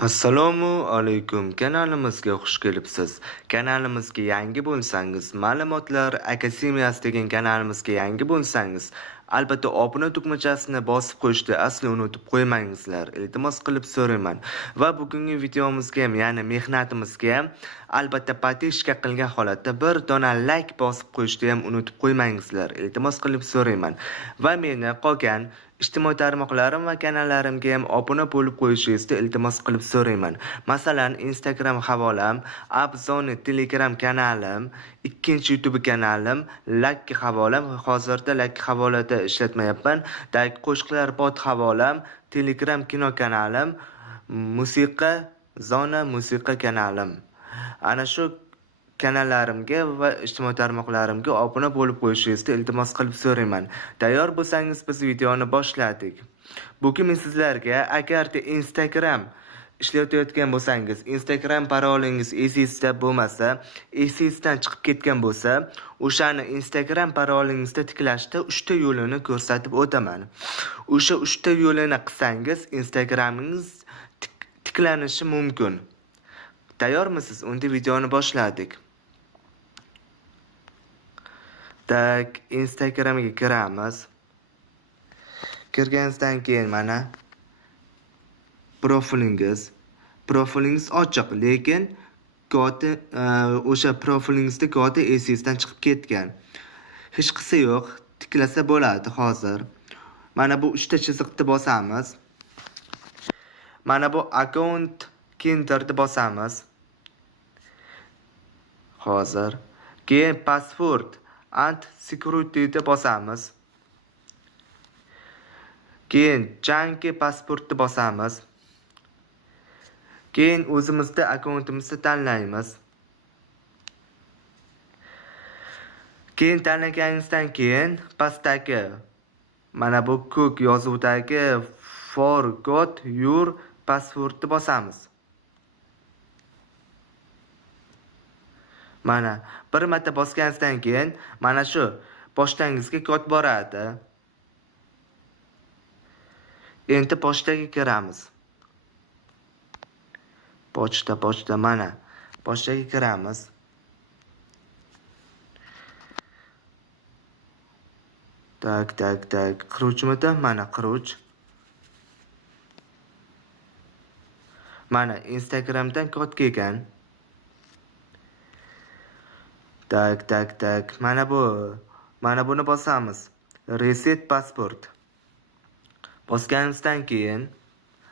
Assalomu alaykum. Kanalimizga xush kelibsiz. Kanalimizga yangi bo'lsangiz, Ma'lumotlar Akademiyasi degan kanalimizga yangi bo'lsangiz, albatta obuna tugmachasini bosib qo'yishni asli unutib qo'ymangizlar. Iltimos qilib so'rayman. Va bugungi videomizga ham, ya'ni mehnatimizga ham albatta patishka qilgan holatda bir dona like bosib qo'yishni ham unutib qo'ymangizlar. Iltimos qilib so'rayman. Va meni qolgan ijtimoiy tarmoqlarim va kanallarimga ham obuna bo'lib qo'yishingizni iltimos qilib so'rayman. Masalan, Instagram havolam, Abzoni Telegram kanalim, ikkinchi YouTube kanalim, Lakki havolam. Hozirda Lakki havolada ishlatmayapman. Qo'shiqlar bot havolam, Telegram kino kanalim, musiqa zona musiqa kanalim. Ana shu kanallarimga va ijtimoiy tarmoqlarimga obuna bo'lib qo'yishingizni iltimos qilib so'rayman. Tayyor bo'lsangiz biz videoni boshladik. Bugun men sizlarga agarda Instagram ishlatayotgan bo'lsangiz, Instagram parolingiz esingizda bo'lmasa, esingizdan chiqib ketgan bo'lsa, o'shani Instagram parolingizda tiklashda 3 ta yo'lini ko'rsatib o'taman. O'sha 3 ta yo'lini qilsangiz, Instagramingiz tiklanishi mumkin. Tayyormisiz? Unda videoni boshladik. Instagramga kiramiz. Kirganingizdan keyin mana profilingiz ochiq, lekin kodi o'sha profilingizda kodi esingizdan chiqib ketgan. Hech qisi yo'q, tiklasa bo'ladi hozir. Mana bu 3 ta chiziqni bosamiz. Mana bu account kinderni bosamiz. Hozir. Keyin password and security ni bosamiz. Keyin janki pasportni bosamiz. Keyin o'zimizda akkauntimizni tanlaymiz. Keyin tanlaganingizdan keyin pastdagi mana bu ko'k yozuvdagi forgot your passwordni bosamiz. Mana bir marta bosganingizdan keyin mana shu pochtangizga kod boradi. Endi pochtaga kiramiz. Pochta mana. Pochtaga kiramiz. Qiruvchimida mana qiruvch. Mana Instagramdan kod kelgan. Mana buni bosamiz. Reset passport. Bosganingizdan keyin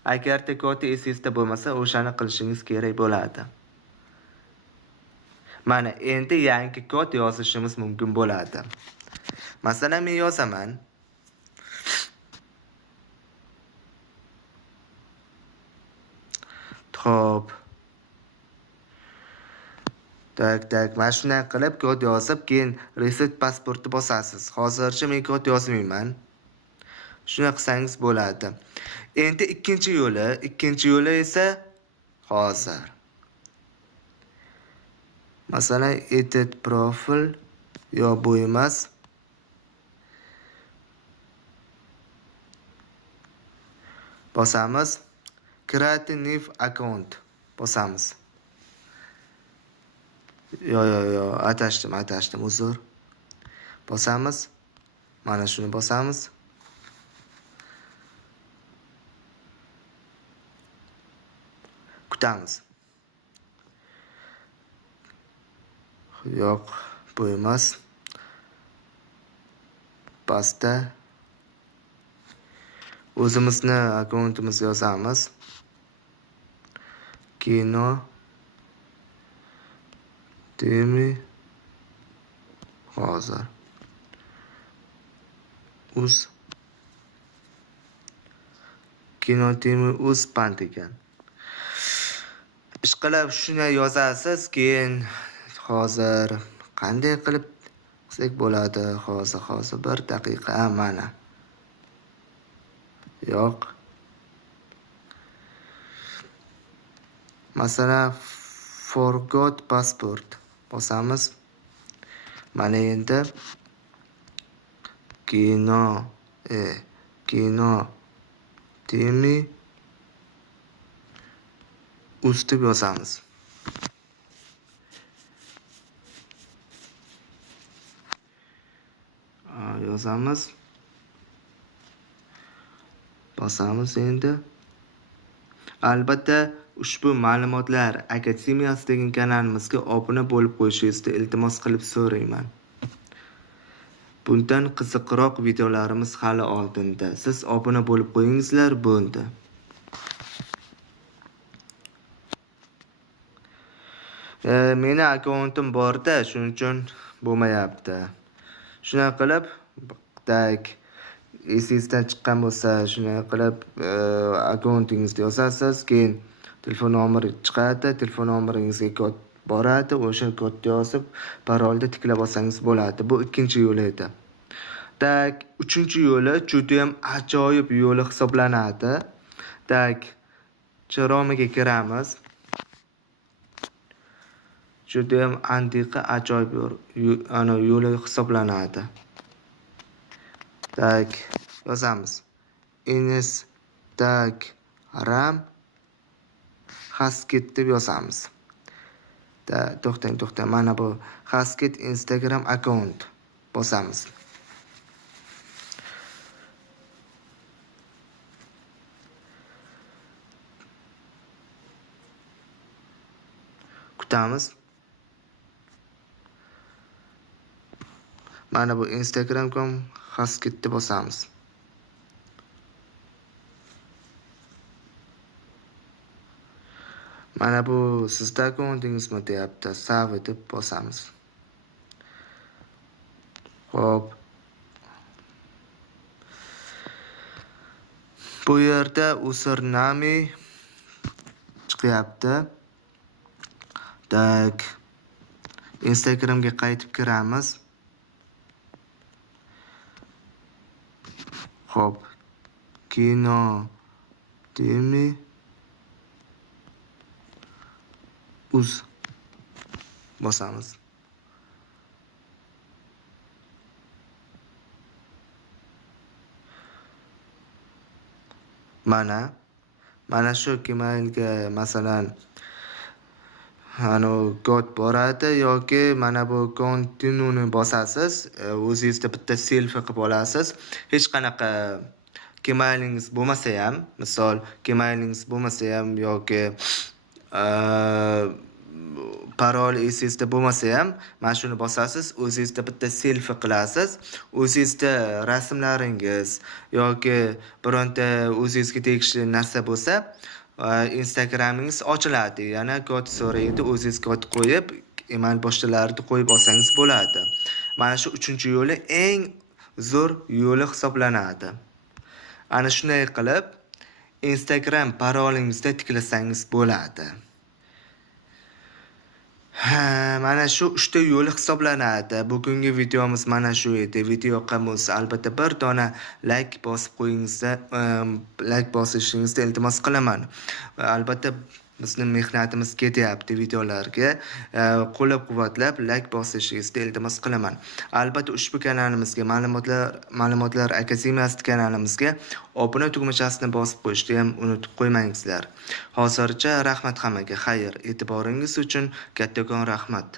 agarda kodi esingizda bo'lmasa, o'shani qilishingiz kerak bo'ladi. Mana endi yangi kod yozishimiz mumkin bo'ladi. Masalan, men yozaman. Xo'p. Mana shunday qilib kod yozib, keyin reset passportni bosasiz. Hozircha men kod yozmayman. Shuna qilsangiz bo'ladi. Endi ikkinchi yo'li esa hozir. Masalan, edit profil yo bu emas. Bosamiz. Create new account bosamiz. Yo, adashdim, uzr. Bosamiz. Mana shuni bosamiz. Kutamiz. Yo'q, bu emas. Pastda o'zimizni akkauntimizni yozamiz. Kino Temi hozir. Kino Temi band ekan. Ishqilib shuni yozasiz, keyin hozir qanday qilib qilsak bo'ladi? Hozir 1 daqiqa mana. Yo'q. Masalan, forgot passport bosamiz. Mana endi kino Temi uz deb yozamiz. Yozamiz. Bosamiz endi. Albatta, ushbu ma'lumotlar akademiyasi degan kanalimizga obuna bo'lib qo'yishingizni iltimos qilib so'rayman. Bundan qiziqroq videolarimiz hali oldinda. Siz obuna bo'lib qo'yingizlar, bo'ldi. Meni akkauntim bor-da, shuning uchun bo'lmayapti. Shuna qilib, esingizdan chiqqan bo'lsa, shuna qilib akkauntingizni yozasiz, keyin telefon nomeri chiqadi, telefon nomeringizga kod boradi, o'sha kodni yozib, parolni tiklab olsangiz bo'ladi. Bu ikkinchi yo'li edi. Uchinchi yo'li juda ham ajoyib yo'li hisoblanadi. Chrome'ga kiramiz. Juda ham antiqa ajoyib yo'li hisoblanadi. Yozamiz. Instagram Hasket deb yozamiz. To'xtang. Mana bu Hasket Instagram account bosamiz. Kutamiz. Mana bu Instagram.com Hasketni bosamiz. Mana bu sizda akkauntingizmi deyapti. Save deb bosamiz. Xo'p. Bu yerda username chiqyapti. Instagramga qaytib kiramiz. Xo'p. Kino Temi uz bosamiz. Mana shu emailga masalan kod boradi yoki mana bu continue'ni bosasiz, o'zingizda bitta selfie qilib olasiz. Hech qanaqa emailingiz bo'lmasa ham, misol emailingiz bo'lmasa ham yoki parol esingizda bo'lmasa ham, mana shuni bosasiz, o'zingizda bitta selfie qilasiz. O'zingizda rasmlaringiz yoki bironta o'zingizga tegishli narsa bo'lsa, Instagramingiz ochiladi. Yana kod so'raydi, o'zingiz kod qo'yib, email pochtalarini qo'yib olsangiz bo'ladi. Mana shu uchinchi yo'li eng zo'r yo'li hisoblanadi. Ana shunday qilib Instagram parolingizda tiklasangiz bo'ladi. Mana shu 3 ta yo'li hisoblanadi. Bugungi videomiz mana shu edi. Video yoqqan bo'lsa, albatta bir dona like bosib qo'yingizda, like bosishingizni iltimos qilaman. Albatta bizni mehnatimiz ketyapti videolarga. Qo'llab-quvvatlab like bosishingizni iltimos qilaman. Albatta ushbu kanalimizga ma'lumotlar akademiyasi kanalimizga obuna tugmachasini bosib qo'yishni ham unutib qo'ymangizlar. Hozircha rahmat hammaga. Xayr, e'tiboringiz uchun kattakon rahmat.